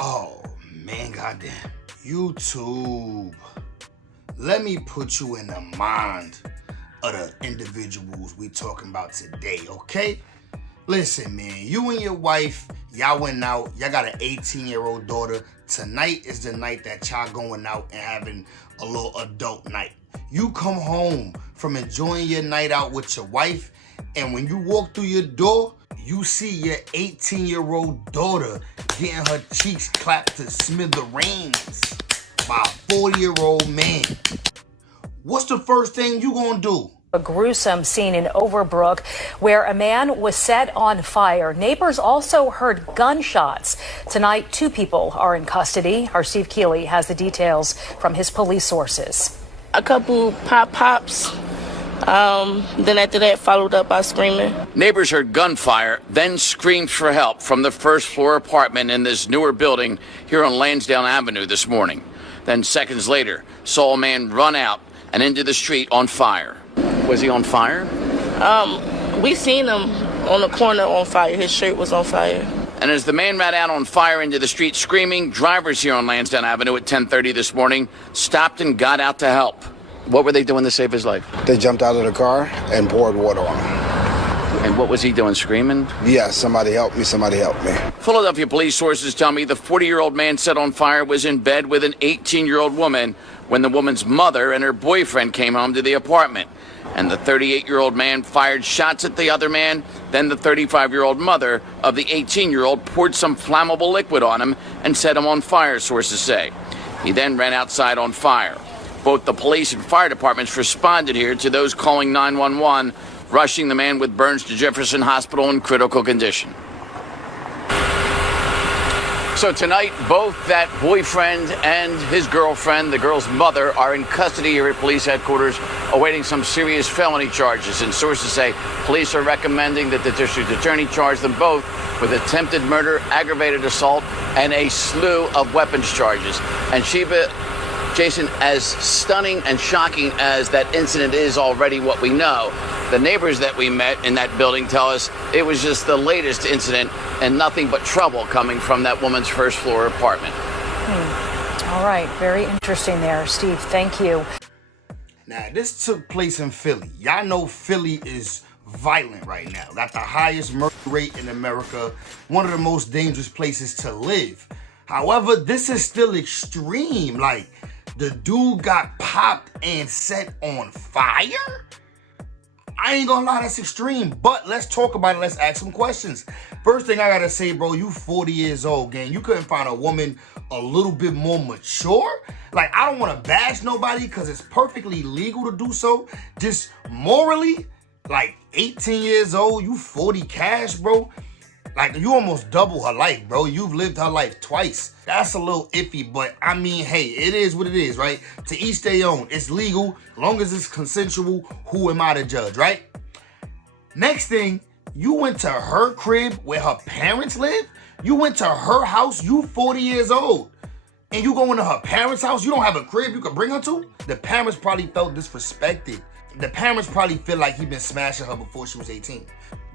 Oh, man, goddamn. YouTube. Let me put you in the mind of the individuals we talking about today, okay? Listen, man, you and your wife, y'all went out. Y'all got an 18-year-old daughter. Tonight is the night that y'all going out and having a little adult night. You come home from enjoying your night out with your wife, and when you walk through your door, you see your 18-year-old daughter getting her cheeks clapped to smithereens by a 40-year-old man. What's the first thing you gonna do? A gruesome scene in Overbrook where a man was set on fire. Neighbors also heard gunshots. Tonight, 2 people are in custody. Our Steve Keeley has the details from his police sources. A couple pops. Then after that, followed up by screaming. Neighbors heard gunfire, then screamed for help from the first floor apartment in this newer building here on Lansdowne Avenue this morning. Then seconds later, saw a man run out and into the street on fire. Was he on fire? We seen him on the corner on fire. His shirt was on fire. And as the man ran out on fire into the street screaming, drivers here on Lansdowne Avenue at 10:30 this morning stopped and got out to help. What were they doing to save his life? They jumped out of the car and poured water on him. And what was he doing, screaming? Yeah, somebody help me, somebody help me. Philadelphia police sources tell me the 40-year-old man set on fire was in bed with an 18-year-old woman when the woman's mother and her boyfriend came home to the apartment. And the 38-year-old man fired shots at the other man. Then the 35-year-old mother of the 18-year-old poured some flammable liquid on him and set him on fire, sources say. He then ran outside on fire. Both the police and fire departments responded here to those calling 911, rushing the man with burns to Jefferson Hospital in critical condition. So tonight, both that boyfriend and his girlfriend, the girl's mother, are in custody here at police headquarters, awaiting some serious felony charges. And sources say police are recommending that the district attorney charge them both with attempted murder, aggravated assault, and a slew of weapons charges. And Sheba, Jason, as stunning and shocking as that incident is already what we know, the neighbors that we met in that building tell us it was just the latest incident and nothing but trouble coming from that woman's first floor apartment. All right, very interesting there, Steve. Thank you. Now, this took place in Philly. Y'all know Philly is violent right now. Got the highest murder rate in America, one of the most dangerous places to live. However, this is still extreme. Like, the dude got popped and set on fire? I ain't gonna lie, that's extreme. But let's talk about it. Let's ask some questions. First thing I gotta say, bro, you 40 years old, gang. You couldn't find a woman a little bit more mature? Like, I don't wanna bash nobody because it's perfectly legal to do so. Just morally, like 18 years old, you 40 cash, bro. Like, you almost double her life, bro. You've lived her life twice. That's a little iffy, but I mean, hey, it is what it is, right? To each their own. It's legal. Long as it's consensual, who am I to judge, right? Next thing, you went to her crib where her parents live? You went to her house, you 40 years old. And you go into her parents' house, you don't have a crib you can bring her to? The parents probably felt disrespected. The parents probably feel like he been smashing her before she was 18.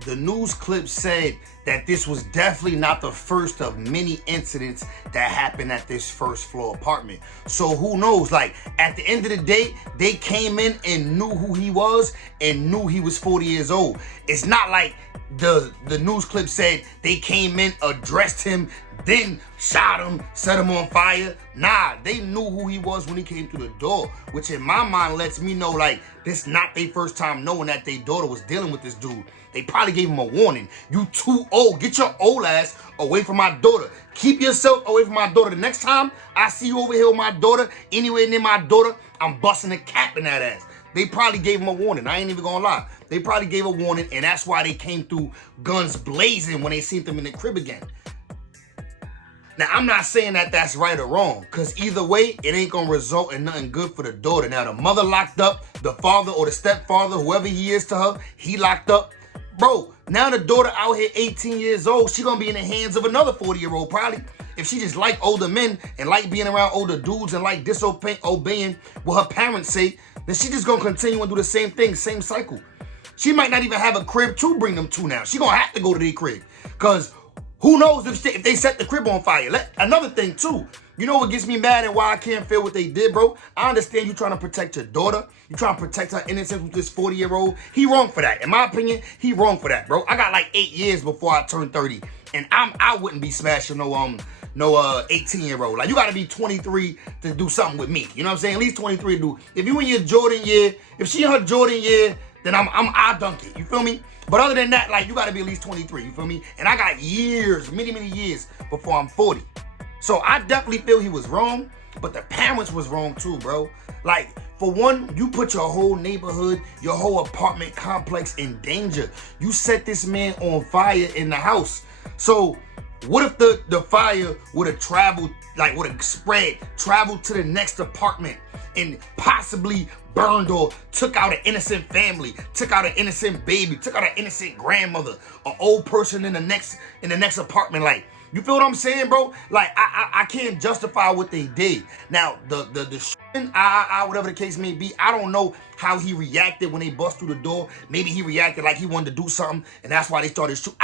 The news clip said that this was definitely not the first of many incidents that happened at this first floor apartment. So who knows? Like, at the end of the day, they came in and knew who he was and knew he was 40 years old. It's not like the news clip said they came in, addressed him, then shot him, set him on fire. Nah, they knew who he was when he came through the door, which in my mind lets me know, like, this not their first time knowing that their daughter was dealing with this dude. They probably gave him a warning. You too old. Get your old ass away from my daughter. Keep yourself away from my daughter. The next time I see you over here with my daughter, anywhere near my daughter, I'm busting a cap in that ass. They probably gave him a warning. I ain't even gonna lie. They probably gave a warning, and that's why they came through guns blazing when they seen them in the crib again. Now, I'm not saying that that's right or wrong, because either way, it ain't going to result in nothing good for the daughter. Now, the mother locked up, the father or the stepfather, whoever he is to her, he locked up. Bro, now the daughter out here 18 years old, she going to be in the hands of another 40-year-old probably. If she just like older men and like being around older dudes and like disobeying what her parents say, then she just going to continue and do the same thing, same cycle. She might not even have a crib to bring them to now. She going to have to go to their crib, because Who knows if they set the crib on fire? Another thing too, you know what gets me mad and why I can't feel what they did, bro? I understand you trying to protect your daughter. You trying to protect her innocence with this 40-year-old. He wrong for that. In my opinion, he wrong for that, bro. I got like 8 years before I turn 30. And I wouldn't be smashing no 18-year-old. Like, you gotta be 23 to do something with me. You know what I'm saying? At least 23 to do. If you in your Jordan year, if she in her Jordan year, then I dunk it. You feel me? But other than that, like, you gotta be at least 23, you feel me? And I got years, many years before I'm 40. So I definitely feel he was wrong, but the parents was wrong too, bro. Like, for one, you put your whole neighborhood, your whole apartment complex in danger. You set this man on fire in the house. So what if the fire would have traveled, like would have traveled to the next apartment and possibly burned or took out an innocent family, took out an innocent baby, took out an innocent grandmother, an old person in the next apartment? Like, you feel what I'm saying, bro? Like, I can't justify what they did. Now, the whatever the case may be, I don't know how he reacted when they bust through the door. Maybe he reacted like he wanted to do something, and that's why they started shooting.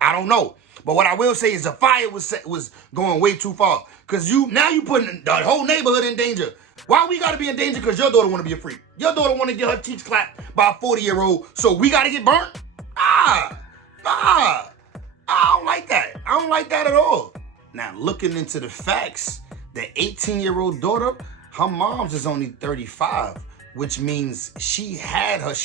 I don't know. But what I will say is the fire was going way too far. Cause now you putting the whole neighborhood in danger. Why we gotta be in danger? Cause your daughter wanna be a freak. Your daughter wanna get her cheeks clapped by a 40-year-old, so we gotta get burnt? Nah. I don't like that. I don't like that at all. Now, looking into the facts, the 18-year-old daughter, her mom's is only 35, which means she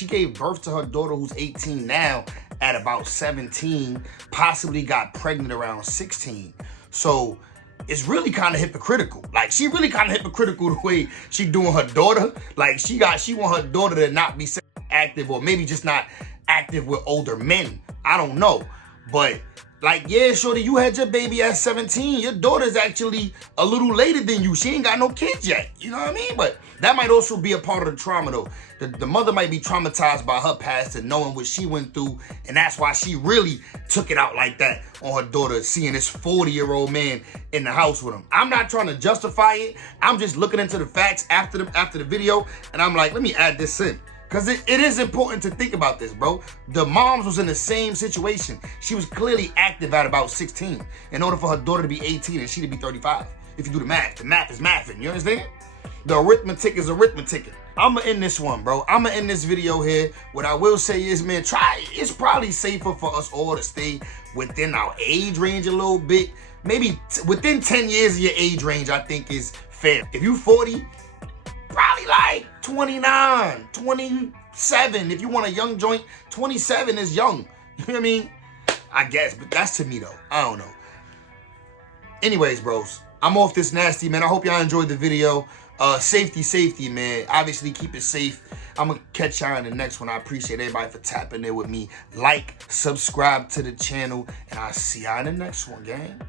gave birth to her daughter who's 18 now at about 17, possibly got pregnant around 16. So it's really kind of hypocritical. Like, she really kind of hypocritical the way she doing her daughter. Like, she want her daughter to not be active, or maybe just not active with older men. I don't know. But, like, yeah, shorty, you had your baby at 17. Your daughter's actually a little later than you. She ain't got no kids yet. You know what I mean? But that might also be a part of the trauma, though. The mother might be traumatized by her past and knowing what she went through, and that's why she really took it out like that on her daughter, seeing this 40-year-old man in the house with him. I'm not trying to justify it. I'm just looking into the facts after the video, and I'm like, let me add this in. Because it is important to think about this, bro. The moms was in the same situation. She was clearly active at about 16 in order for her daughter to be 18 and she to be 35. If you do the math is mathing. You understand? The arithmetic is arithmetic. I'm going to end this one, bro. I'm going to end this video here. What I will say is, man, it's probably safer for us all to stay within our age range a little bit. Maybe within 10 years of your age range, I think is fair. If you 40, probably like 29, 27. If you want a young joint, 27 is young. You know what I mean? I guess, but that's to me though. I don't know. Anyways, bros, I'm off this nasty, man. I hope y'all enjoyed the video. Safety, man. Obviously, keep it safe. I'm gonna catch y'all in the next one. I appreciate everybody for tapping in with me. Like, subscribe to the channel, and I'll see y'all in the next one, gang.